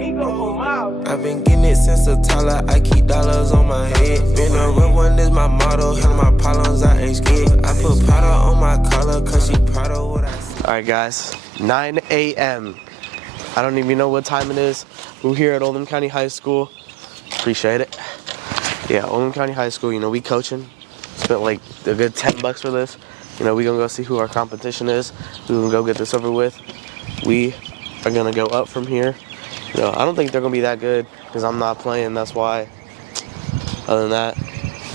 I've been getting it since a toddler. I keep dollars on my head. Been a real one is my motto. Handle my problems, I ain't scared. I put powder on my collar, cause she proud of what I see. Alright guys, 9 a.m. I don't even know what time it is. We're here at Oldham County High School. Appreciate it. Yeah, Oldham County High School, you know, we coaching. Spent like a good 10 bucks for this. You know, we gonna go see who our competition is. We gonna go get this over with. We are gonna go up from here. You know, I don't think they're gonna be that good because I'm not playing, that's why. Other than that,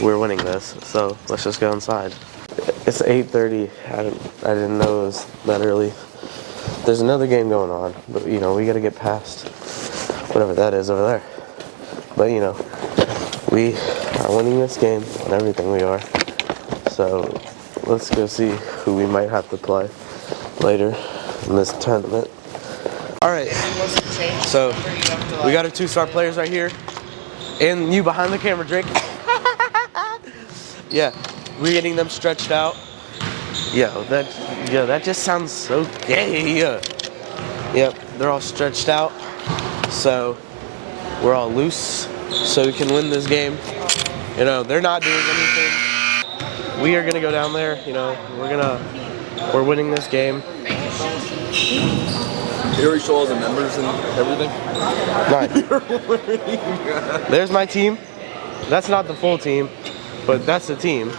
we're winning this. So let's just go inside. It's 8:30. I didn't know it was that early. There's another game going on, but you know, we gotta get past whatever that is over there. But you know, we are winning this game and everything we are. So let's go see who we might have to play later in this tournament. All right, so we got our 2-star players right here. And you behind the camera, Drake. Yeah, we're getting them stretched out. Yo, that just sounds so gay. Yep, they're all stretched out. So we're all loose, so we can win this game. You know, they're not doing anything. We are gonna go down there. You know, we're winning this game. You already show all the members and everything? Right. There's my team. That's not the full team, but that's the team.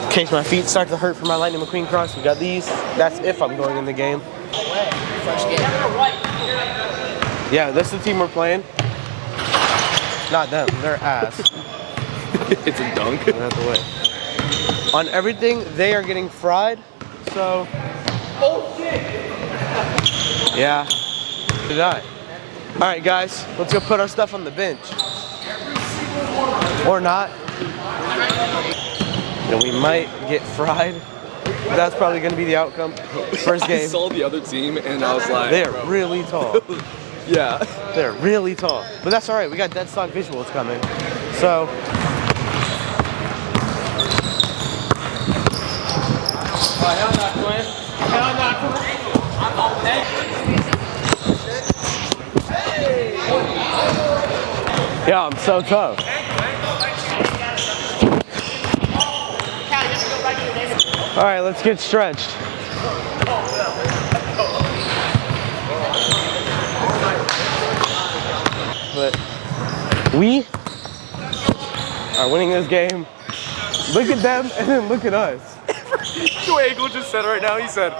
In case my feet start to hurt from my Lightning McQueen cross, we got these. That's if I'm going in the game. Yeah, this is the team we're playing. Not them, they're ass. It's a dunk. Out the way. On everything, they are getting fried, so. Oh shit! Yeah. Did I? All right, guys, let's go put our stuff on the bench. Or not. And we might get fried. That's probably going to be the outcome. First game. I saw the other team and I was like, they're really tall. Yeah. They're really tall. But that's all right. We got dead stock visuals coming. So. Yeah, I'm so tough. All right, let's get stretched. But we are winning this game. Look at them and then look at us. The way Eagle just said right now, he said,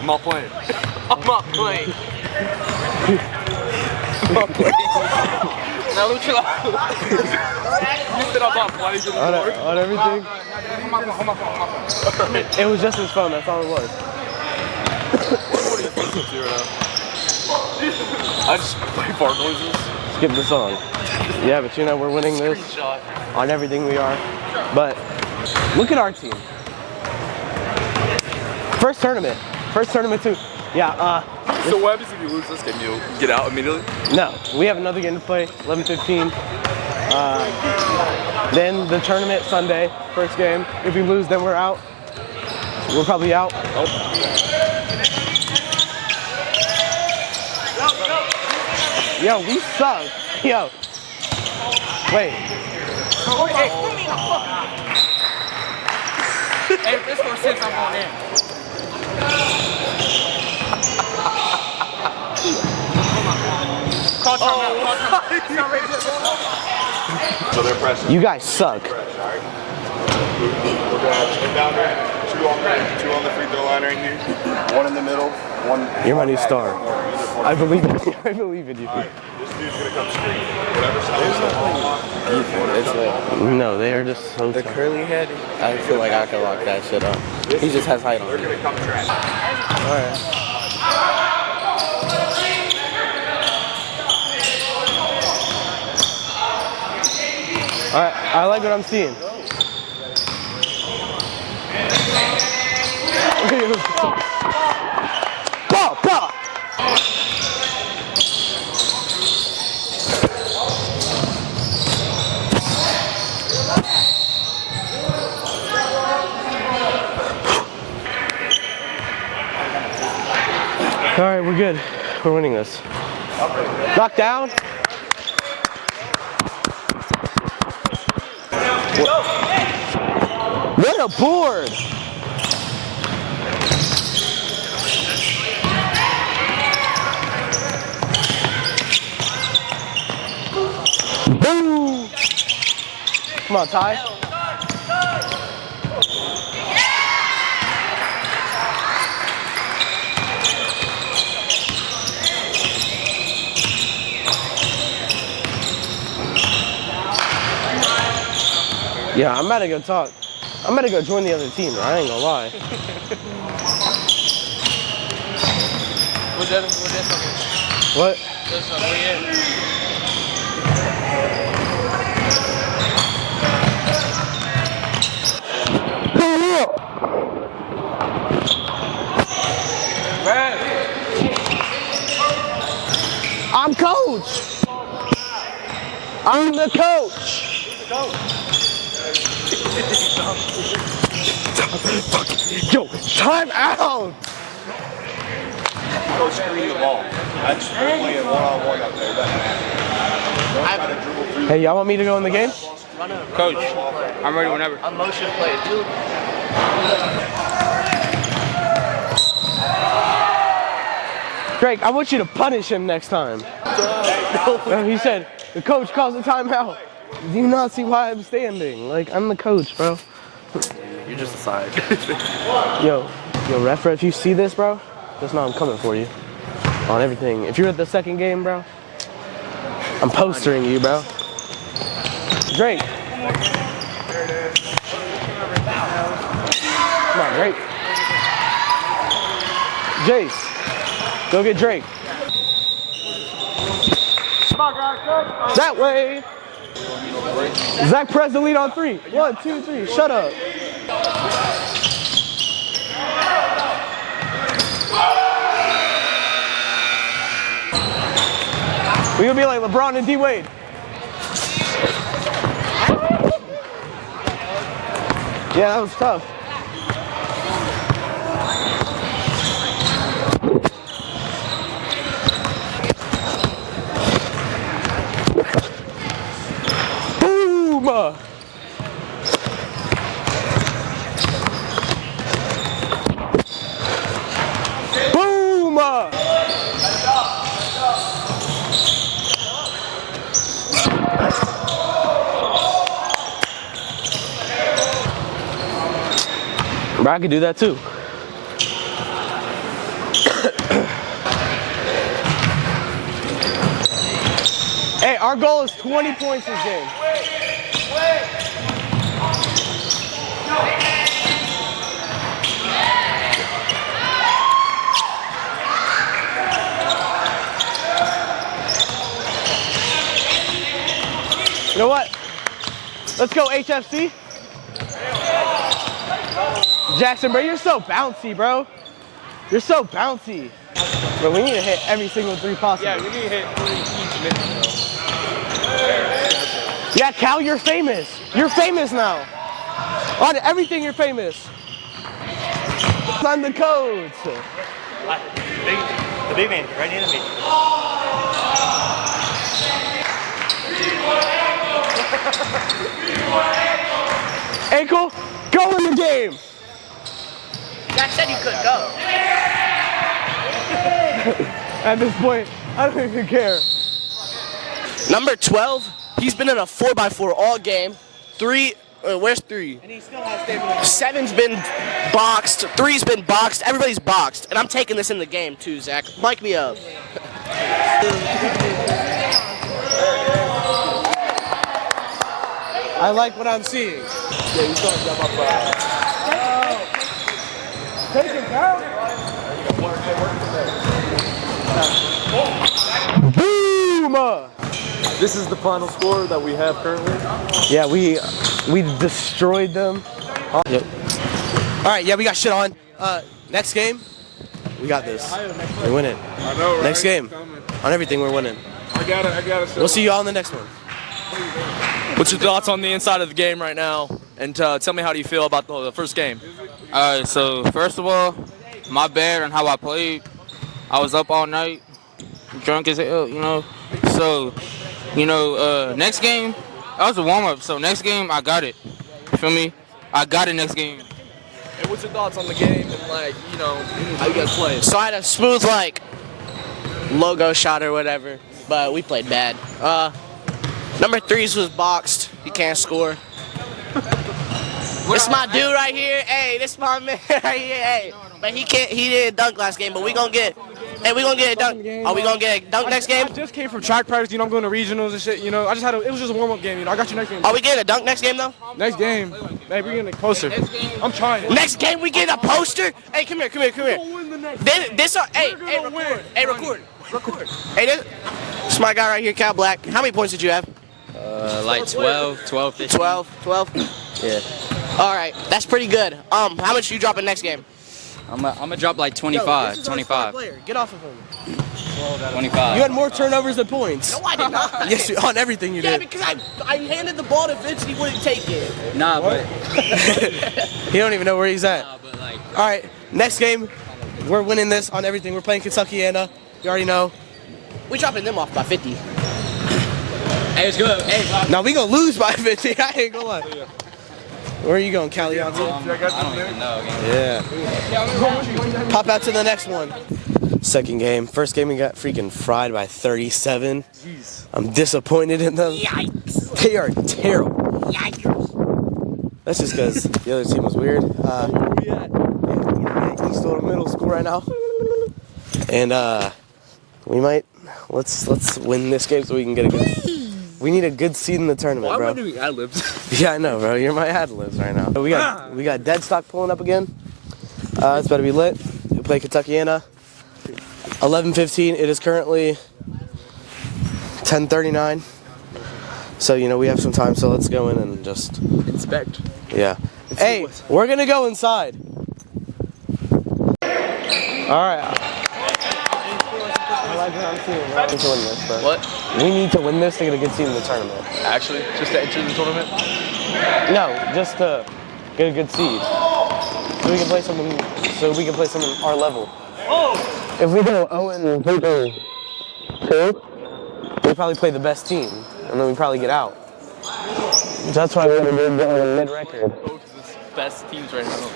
I'm not playing. I'm not playing. I'm not playing. Now look at you said I'm not playing anymore. On everything? It was just his phone, that's all it was. I just play fart noises. Skip the song. Yeah, but you know, we're winning this on everything we are. But look at our team. First tournament too. Yeah, So what happens if you lose this game? You get out immediately? no, we have another game to play, 11:15. Then the tournament Sunday, first game. If we lose, then we're out. We're probably out. Oh. Yo, we suck. Yo. Wait. Hey, if this for 6, I'm going in. Call So they're pressing. You guys suck. We're going down there. Two on the free throw line right here. One in the middle. One. You're my new star. I believe in you. I believe in you. This dude's gonna come screen. Whatever side. No, they are just so The curly head, I feel like I could lock that shit up. He just has height on They're it. gonna come trash. Alright. Alright, I like what I'm seeing. Ball, ball. All right, we're good. We're winning this. Knock down. What a board! Boom! Come on, Ty. Yeah, I'm about to go talk. I'm about to go join the other team, I ain't gonna lie. What? I'm coach. I'm the coach. Yo, time out. Go screen the ball. That's playing one-on-one up there. Hey, y'all want me to go in the game? Coach, I'm ready whenever. I'm motion play, dude. Drake, I want you to punish him next time. No, he said, the coach calls a timeout. Do you not see why I'm standing? Like, I'm the coach, bro. You're just a side. Yo, ref, if you see this, bro, just know I'm coming for you. On everything. If you're at the second game, bro, I'm postering you, bro. Drake. Come on, Drake. Jace. Go get Drake. That way. Zach, press the lead on 3. 1, 2, 3. Shut up. We gonna be like LeBron and D Wade. Yeah, that was tough. Boom! Boom! Bro, I could do that too. Hey, our goal is 20 points this game. You know what? Let's go HFC. Jackson, bro, you're so bouncy, bro. You're so bouncy. Bro, we need to hit every single 3 possible. Yeah, we need to hit 3 each minute, bro. Yeah, Cal, you're famous. You're famous now. On everything, you're famous. I'm the coach. The big man, right near me. Ankle, go in the game. Jack said you couldn't go. At this point, I don't even care. Number 12, he's been in a 4x4 all game. 3, where's 3? And he still has stability. 7's been boxed, 3's been boxed, everybody's boxed. And I'm taking this in the game too, Zach. Mic me up. I like what I'm seeing. Yeah, you saw him jump up. Take it, Cal. Boom! This is the final score that we have currently. Yeah, we destroyed them. Yep. All right, yeah, we got shit on. Next game, we got this. We're winning. I know, right? Next game, on everything, we're winning. I gotta. We'll see you all in the next one. What's your thoughts on the inside of the game right now? And tell me, how do you feel about the first game? So first of all, my bad on how I played. I was up all night drunk as hell, you know. So, you know, next game, that was a warm up. So next game, I got it. You feel me? I got it next game. Hey, what's your thoughts on the game and like, you know, how you guys played? So I had a smooth like logo shot or whatever, but we played bad. Number 3s was boxed. He can't score. This my dude right here. Hey, this my man right here. Hey, but he can't. He didn't dunk last game, but we gonna get. Hey, we gonna get a dunk. Are we gonna get a dunk next game? I just came from track practice, you know, I'm going to regionals and shit, you know. It was just a warm-up game, you know. I got you next game. Are we getting a dunk next game though? Next game. Hey, we're getting closer. I'm trying. Next game we get a poster. Hey, come here. Record. Hey, this my guy right here, Cal Black. How many points did you have? Like 12, 15. 12. Yeah. All right, that's pretty good. How much you dropping next game? I'm gonna drop like 25, 25. Get off of him. 25. You had more turnovers than points. No, I did not. Yes, on everything you Yeah, did. because I handed the ball to Vince and he wouldn't take it. Nah, but He don't even know where he's at. like All right, next game, we're winning this on everything. We're playing Kentuckiana. You already know. We dropping them off by 50. hey, let's go. Hey, Now we gonna lose by 50. I ain't gonna lie. Where are you going, Caliante? I don't even know. Yeah. Pop out to the next one. Second game. First game we got freaking fried by 37. I'm disappointed in them. Yikes. They are terrible. Yikes. That's just because the other team was weird. East Oldham Middle School right now. And we might let's win this game so we can get a good. We need a good seed in the tournament, bro. Why am I doing ad-libs? Yeah, I know, bro. You're my ad-libs right now. We got Deadstock pulling up again. It's about to be lit. We play Kentuckiana. 11:15. It is currently 10:39. So you know we have some time. So let's go in and just Inspect. yeah. Hey, we're gonna go inside. All right. I like what I'm seeing. We need to win this, bro. What? We need to win this to get a good seed in the tournament. Actually, just to enter the tournament? No, just to get a good seed. So we can play someone. So we can play someone our level. If we go 0-2, we probably play the best team, and then we probably get out. That's why we gotta do a mid-record. Oh, because it's best teams right now.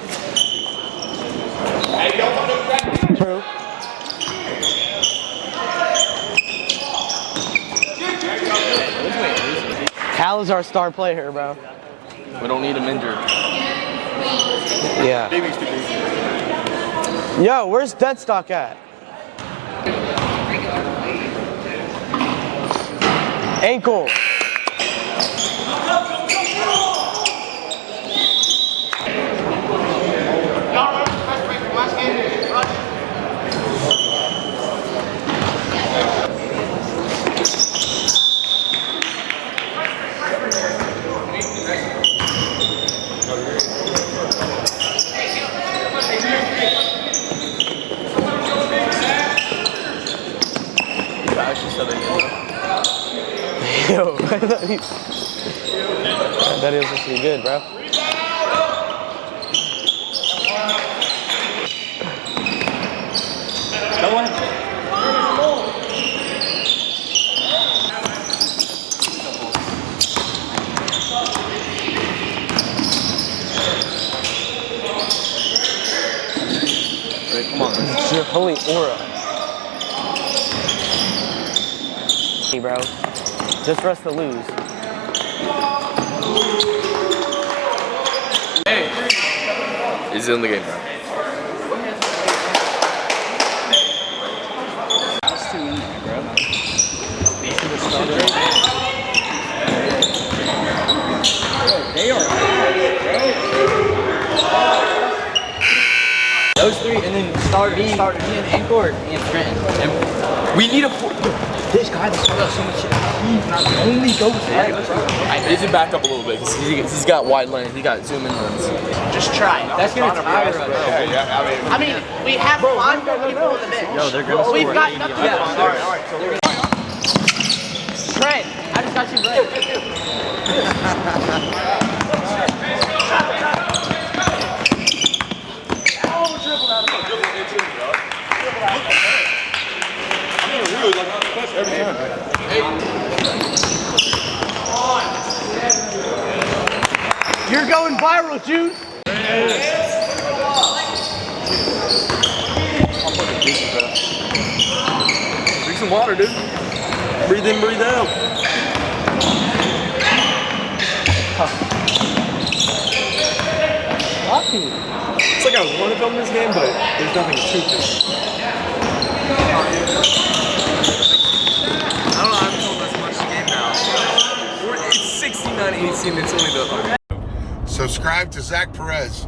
True. Cal is our star player, bro. We don't need him injured. Yeah. Yo, where's Deadstock at? Ankle. Yo, that is actually good, bro. Come on. It's your holy aura. Hey, bro. Just for us to lose. Hey! He's in the game, bro. Just 2 in there, bro. They are. Those 3, and then start me and Ankord and Trent. We need a This guy that's got so much shit. He's not the only ghost. He should back up a little bit because he's got wide lanes. He got zoom in lanes. Just try. That's gonna tire us. I mean, we have 5 people on the bench. Yo, they're gonna We've score got 80 nothing on else. us. Alright, so we're Trent, I just got you ready. Really like viral, Jude. Drink some water, dude. Breathe in, breathe out. It's like I want to film this game, but there's nothing to film. I don't know, I haven't filmed this much game now. It's 69-18, it's only the... Subscribe to Zach Perez.